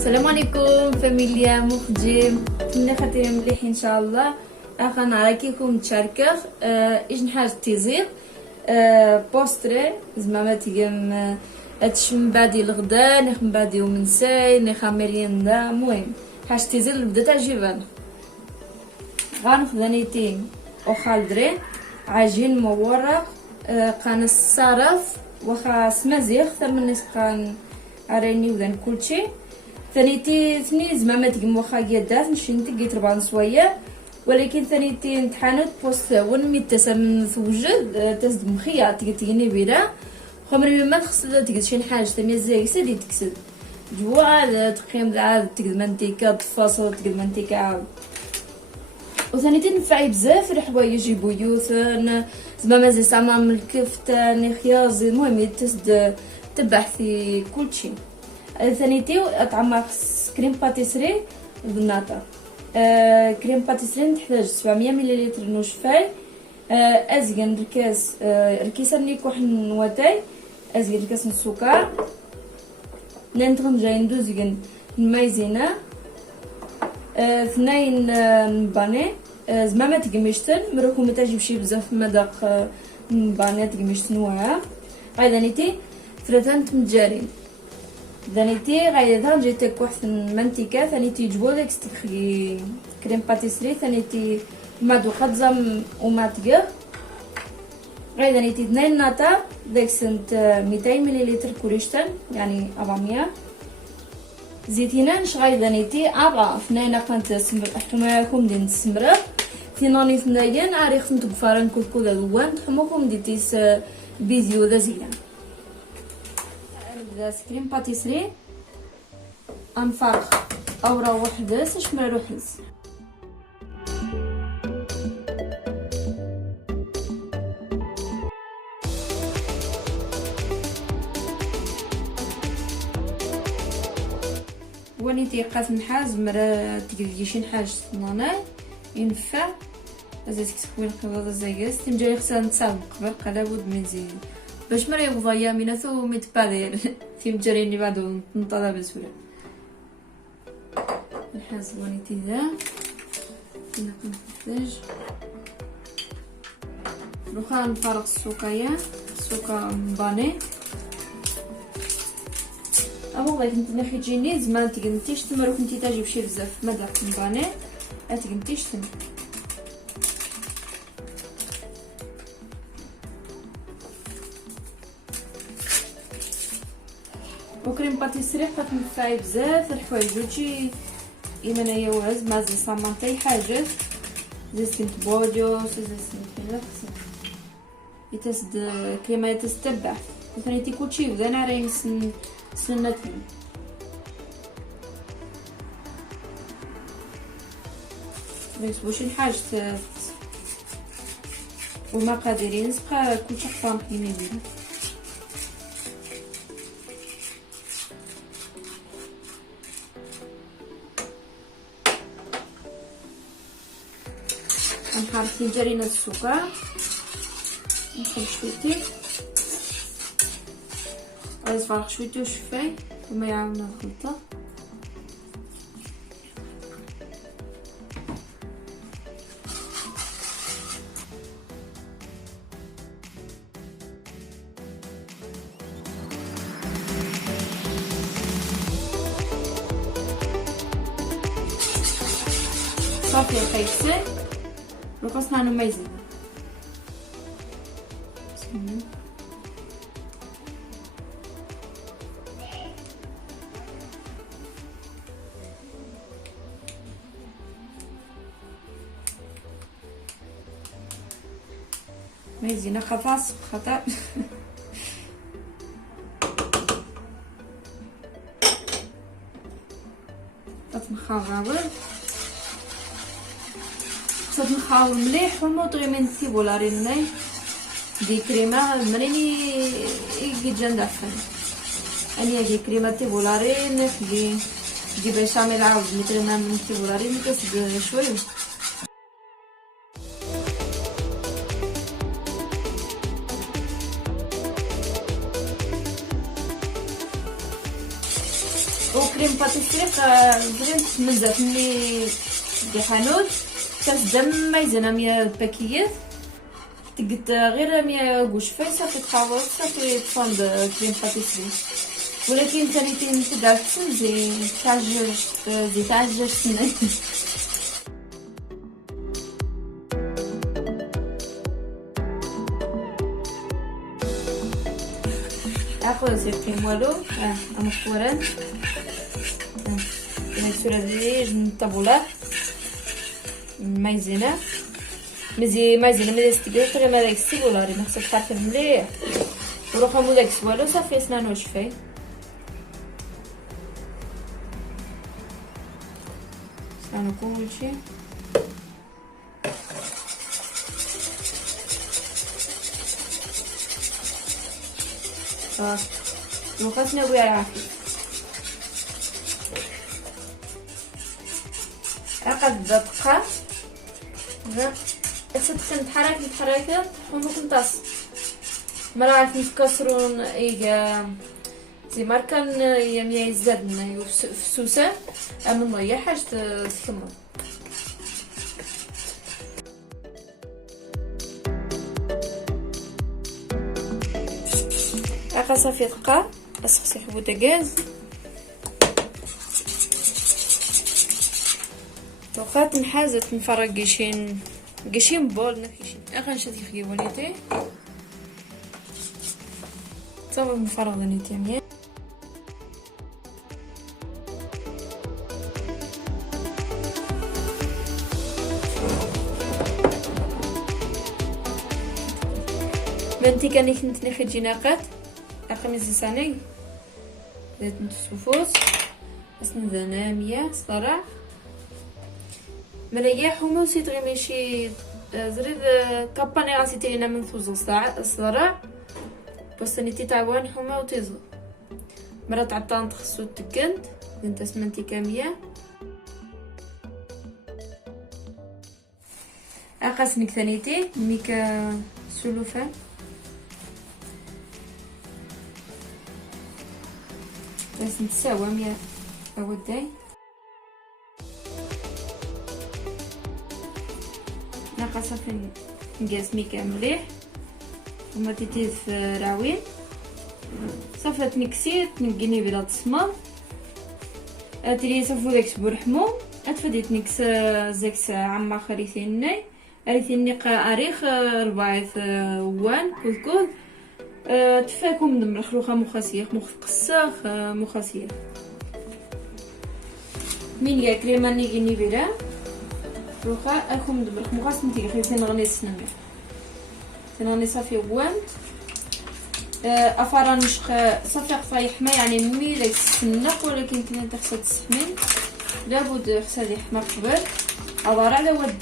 السلام عليكم فاميليا مخجم كنا خاطرين مليح ان شاء الله. اخا راكيكم تشاركه ايش نحاج تيزير بوستري زعما تيقام هادشي بعدي الغدا نخ بعدي ومنساي نخ ميريندا. المهم حاج تيزير بدا تعجبنا غنخدانيتين وخالدري عجين مورق قان الصرف وخا سمازيغ ثمن نسقان عريني وذن كلشي ثانيتي ثني زعما تقم واخا قيادات نشنتي قيت 4 سوايع ولكن ثانيتي نتحانوت بوست ون متسم توجد تزد مخيات تقني بيرا خمر ما تخصل تقد شي حاجه ثانيه زي سدي تكسد جوا تقيم عاد تقد منتيكا تفاصل تقد منتيكا وثانيتي نفعي بزاف الحوايج يبويوث زعما زي سامع من الكفته خيازي المهم يتسد تبحثي كلشي. ثانيتي اطعم كريم باتيسري بالناطا كريم باتيسري تحتاج 700 مليلتر نوشفاي ازين الكاس الكيسه ملي كحن نواتاي ازين الكاس من السكر ننتغم جاي ندوزين المايزينا اثنين باني زعما ما تقميشتن مروكو ما تجيبشي بزاف مذاق باني تقميشتن وها غايدانيتي 3 متجارين ثانيتي غايدا جيتك واحد المنتيكا ثانيتي جبو ديك ستخي كريم باتيسري ثانيتي ما دوقات زم وما تقر غايدا ثانيتي 2 ناتا ديك سنت 200 مليلتر كوريشتن يعني 400 زيتينا نشغاي ثانيتي ابا فناينا كانت سمر حماكم دين السمره ثيناني ثنايا عاري خصنت بفارن كوكولا دوان حماكم ديتيس فيديو ذا زيان كريم باتيسري انفرخ اورا وحدس شمال روحز ونيتي قات نحاز مرا تقلي شي نحاج صنانه ينفع ازيك تكوين قبل زياس تمجري خصها نتصاوب قبل قلابود من زين باش مرا يغضايا ميناتو متبادر تمجريني بعدو نطلع بسهوله نحاز ونيتي ذا نحتاج نخا نفرغ السكايا السكر مباني أبو الله كنت نخي جيني زمان تقنتيش تمرو كنتي تاجي بشي بزاف مذاق مباني اتقنتيش تم وكريم باتيسري حط نفعي بزاف الحوايج وجي ايمانا يواز ما زي صامنتي حاجه زي سنت بوديو زي سنت نفس يتسد كيما يتستبع مثلا كلشي وذا نعري سنتهم بس واش الحاج والمقادير نسقى كلشي حطام كيما يدير نحرك جرينا السكر نخلط شويتي غادي نفرغ شويتي وشفاي ثم يعاوننا الخلطه صافي خيسي وقصنا عنو مايزين مايزين خفاص خطأ تتنخاور تنخاور مليح ونوطغي من سيبولاري مني دي كريمه مريني يجي جندفن اني دي كريمه تيبولاري نخدي دي بشاميل عاود مثلنا من تيبولاري نكسب شويه وكريم باتيسري زرين بزاف ملي دي حانوت كتبدا مايزه 100 باكيات تقد غير 100 غوشفه صافي تخلص صافي تفند كريم باتيسري. ولكن ثاني تنبدا تحسن زين تعجر سنان. اخذ زيت والو مكورن نسوي هذه الطابولات مايزينا مايزينا استقيت ما داك السيبولاري ما خصك تعرف مليح وروحو مو داك والو صافي سنان وشفي. سنان كلشي وخاصنا بويا العافية. عقد دقة تدخل تحرك وممكن تص مرات نكسرون إيجا زي ماركان يميا يزدنا في سوسة أما المية حاجة تخمر. عقد صافي دقة أسخسي بوتاغاز توخات نحازت نفرق قشين بول نكيشين اخنشت يخي وليتي صافي نفرغ نيتي مية بنتي كاني كنت نخي جناقات اخميس ساني زيت نتسوفوس اسندنا 100 صراع مريح وموسي تغيمشي زريد كاباني غاسي تينا من ثوز الصراع بس نيتي تعوان حما وتيزو مرات عطان تخصو تكنت انت سمنتي كامية اقاسنك ثانيتي ميكا سلوفان بس نتساوى 100 اوداي ناقص صافي نقاس ميكا مليح وما تيتيز في راوين صافي تنكسي تنقيني بلا تصمام تري صافو داك سبور حمو اتفدي تنكس زاكس عما خريثيني اريثيني اريخ ربايث وان كل تفاكم دم الخلوخه مخاسيخ مخ قساخ مخاسيخ من يا كريمه نيجي بلا روخا اكم دم الخمخاس نتي خيتين غني سنمي تنغني صافي وان افرانشق صافي خفايح ما يعني مي داك السنق ولكن كنا تخصها تسحمين لابد خصها يحمر قبل عباره على وداي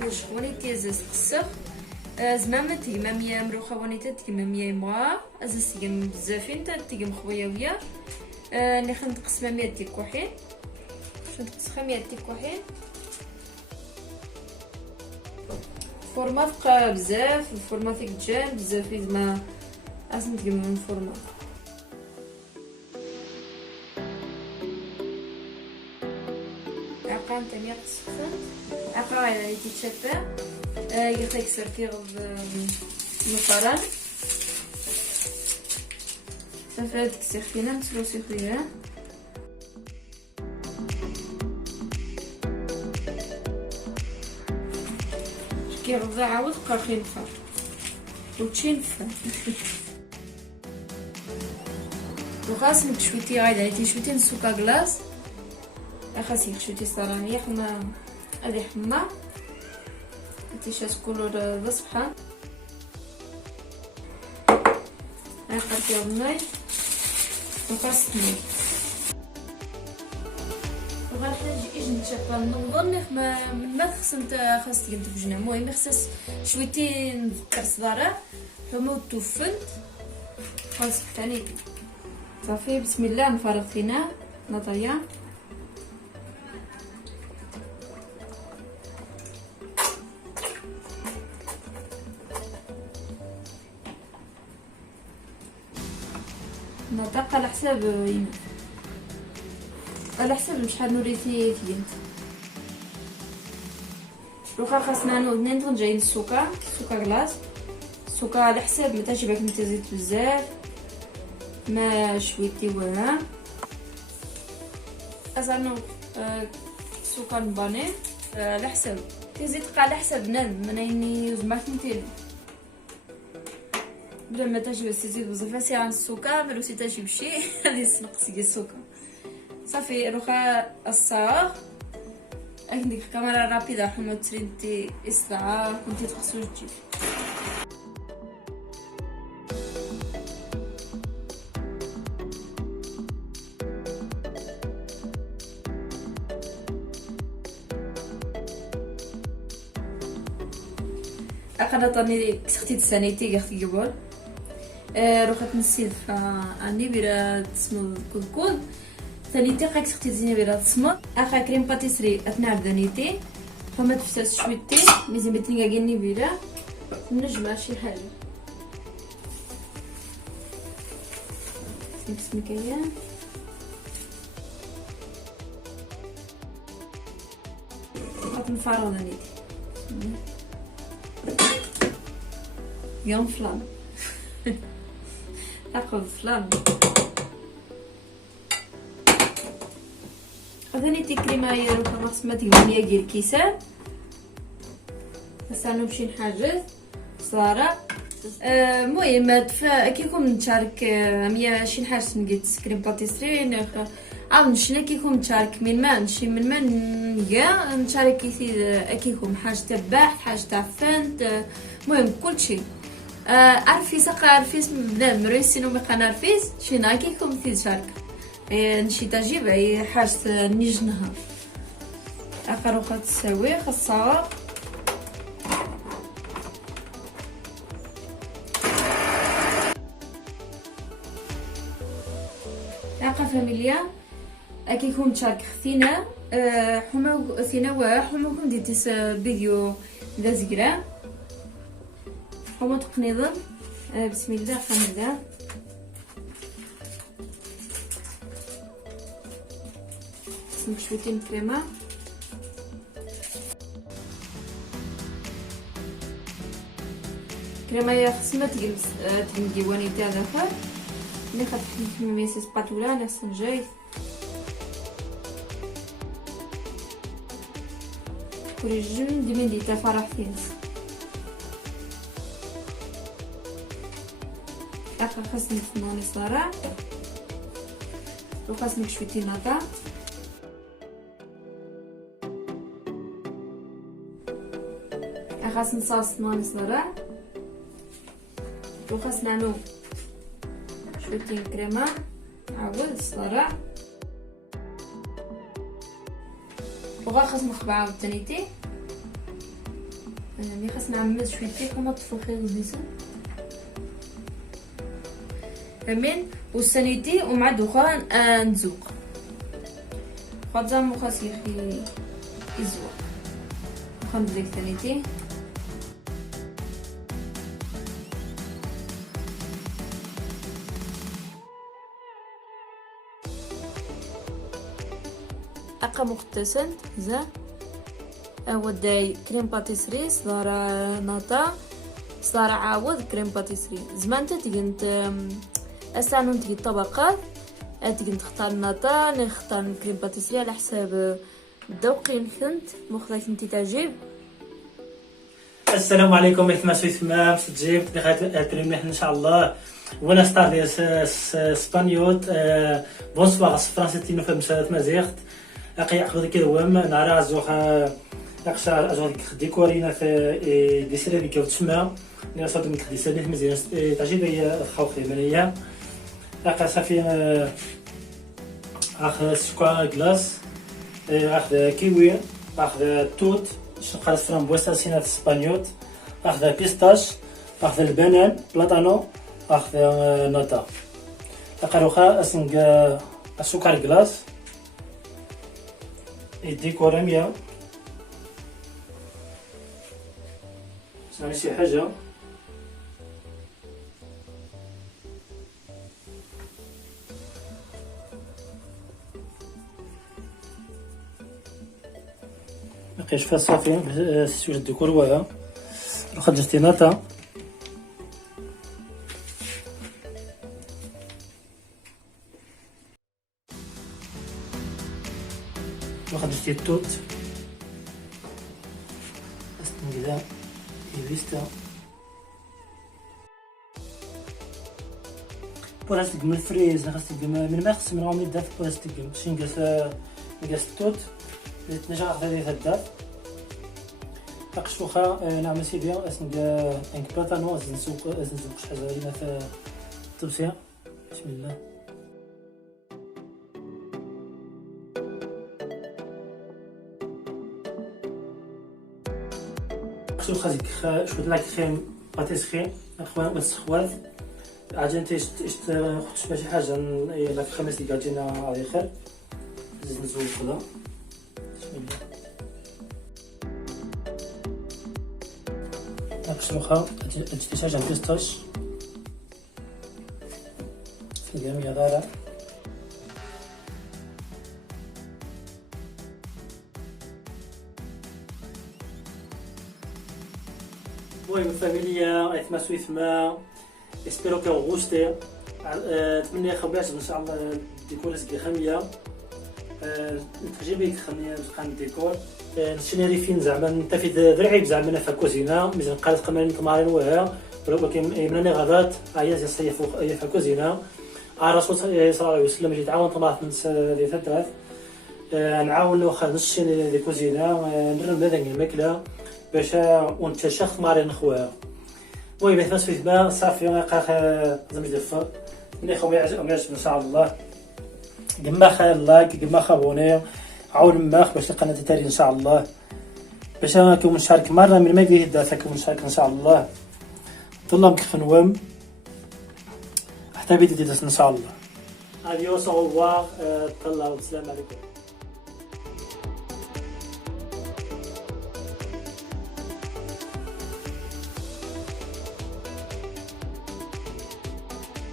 حوش ونيتي زاز قصر زمامة تيمامية مروخة ونيتا تيمامية مغا أزاز تيم بزافين تا تيم خويا ويا نخن نقص 100 تيكوحين نقص 500 تيكوحين فورمات قا بزاف فورماتيك جان بزاف زعما أصلا تيم من فورمات عقان تانية قصفن عقا يتشفى يخيكسر كي غض مقارن صافي هاديك السخينه نتروسي فيها كي غض عاود قاخي نفر وتشي نفر وخاصك شويتي غايدة شويتي نسوكا كلاص خاصك شويتي صرانيه حما هادي حما تيشاس كولور بصحة اخر كيرناي وقصتني وغنحتاج ايش نتشابا نظن ما خصنت خاصك تفجنا المهم خصك شويتي نفكر صدارة حما وتوفنت خاصك ثاني صافي بسم الله نفرغ فينا نطيا نطاق على حساب يمين، على حسب شحال نوريتي تينت. دوكا خاصنا نعود جايين السكر كلاص. السكر على حساب، ما تعجبك انت زيت بزاف ما شويتي وها. اصلا السكر باني على حساب تزيد على حساب بنادم، منين يوزمك نتيلو بلا ما تعجبك تزيد بزاف. سي عن السكر ملو سي تعجب شي غادي تنقصي السكر صافي. روخا الصاغ عندك كاميرا رابيده حما ترينتي الساعه كنتي تخصو تجيب. اقدر طني كسختي تسانيتي غير قبل روخا تنسيف اني بيرا تسمو كود ثاني تيقا كسختي تزيني بيرا تسمو اخا كريم باتيسري اتنعر دانيتي فما تفساس شويتي ميزي بتنيا جيني بيرا نجمع شي حاجه بسم كيا نفرغ دانيتي يوم فلان تاخذ فلان خذني تكريمه يروح مقسمه تقولي ديال كيسان بس انا نمشي نحجز صرا. المهم كيكون نشارك 120 حاجه نقيت كريم باتيسري عاود نشنا كيكون نشارك من ما نشي من ما نلقى نشارك كيكون حاجه تباح حاجه تاع فانت المهم كلشي عرفي ساقا عرفيس بنادم مريسينو ميقا نعرفيس شي ناكيكم في شارك نشي تجيب اي حاجه نيجنها اخر وقت تسوي خاصها عقا فاميليا كيكون تشارك خفينا حما ثينا حماكم ديتيس فيديو دا زكرا حما تقنيضا بسم الله خنبدا نسمك شويتين كريمه يا خصنا تجلس ديواني تاع داخل اللي خدت في ميسي سباتولا نفس جاي كوريجين ديما ديتا فرح فينس اخر خاصني نفنوني صراع وخاصني شويتين نطا خاصني صاص نوني صراع وخاصنا نو شويتين كريمه عاود الصراع وغا نخبع عاود تانيتي يعني خاصنا نعمز شويتين كما تفوخي البيسون امين والسنيتي ومع دخان نزوق خاصه خاص يخي يزوق خنديك ثانيتي أقا مقتسن زا وداي كريم باتيسري صدار ناطا صدار عاود كريم باتيسري زمان تيجنت أسانون تيجي طبقات تيجي تختار ناطا نختار كريم باتيسري على حساب ذوقي نفنت مخذك انتي تعجب. السلام عليكم ايثما سويثما مسجيب تريمني ان شاء الله وانا ستار ديال اسبانيوت بونسوار فرنسيتي نفهم مسات مازيغت اقي عقد كيوم نعرا زوخ اقشار ازوخ ديكورينا في ديسيري بيكو تسمى ني صوت من ديسيري مزيان تعجب هي خوخي منيه اقا صافي اخذ سكر كلاص اخذ كيوي اخذ توت شنقاس فرامبويسا سينات اسبانيوت اخذ بيستاش اخذ البنان بلاطانو اخذ نوتا اقروخا اسنق السكر كلاص الديكور مية سامي شي حاجة مبقاش فيها صافي سويت الديكور وها ناخد جستيناتا ناخد جستي التوت استنقذا يفيستا بلاستيك من الفريز خاصك من ما خص من عمري داف بلاستيك باش نقاس التوت نجا غادي هدا اقشوخا نعمل سي بيان اسنقا انك بلاتانو نسوق شحال هنا في التوسيع بسم الله اقشوخا زيك شويه لاك كريم باتيسري اخوان والسخوات عاجين تيشت خدش شي حاجه لا في 5 دقائق جينا على خير نزيد نزول كذا بسم الله اقشوخا اجي حاجه بيستاش سلام يا دارا المهم فاميليا اثما سويثما espero que os guste اتمنى يا خويا ان شاء الله الديكور سكي خميه تعجبك خميه تلقى الديكور نشري فين زعما انت في درعي زعما انا في الكوزينه مزيان قالت قمرين تمارين وها ولكن من غادات عيا يصيفوا في الكوزينه الرسول صلى الله عليه وسلم اللي تعاون طماط من ديال ثلاث نعاون واخا نشري دي كوزينه نرم هذاك الماكله باش ونتشخ مارين خويا المهم يفاس في ثما صافي قاخ زعما دفا ملي خويا عجب ان شاء الله كما خير لايك كما خابوني عاون ماخ باش القناه تاعي ان شاء الله باش نكون مشارك مره من ما يدير دافع كون مشارك ان شاء الله طلع مكفنوم حتى فيديو ان شاء الله اديوس او ريفوار طلعوا السلام عليكم.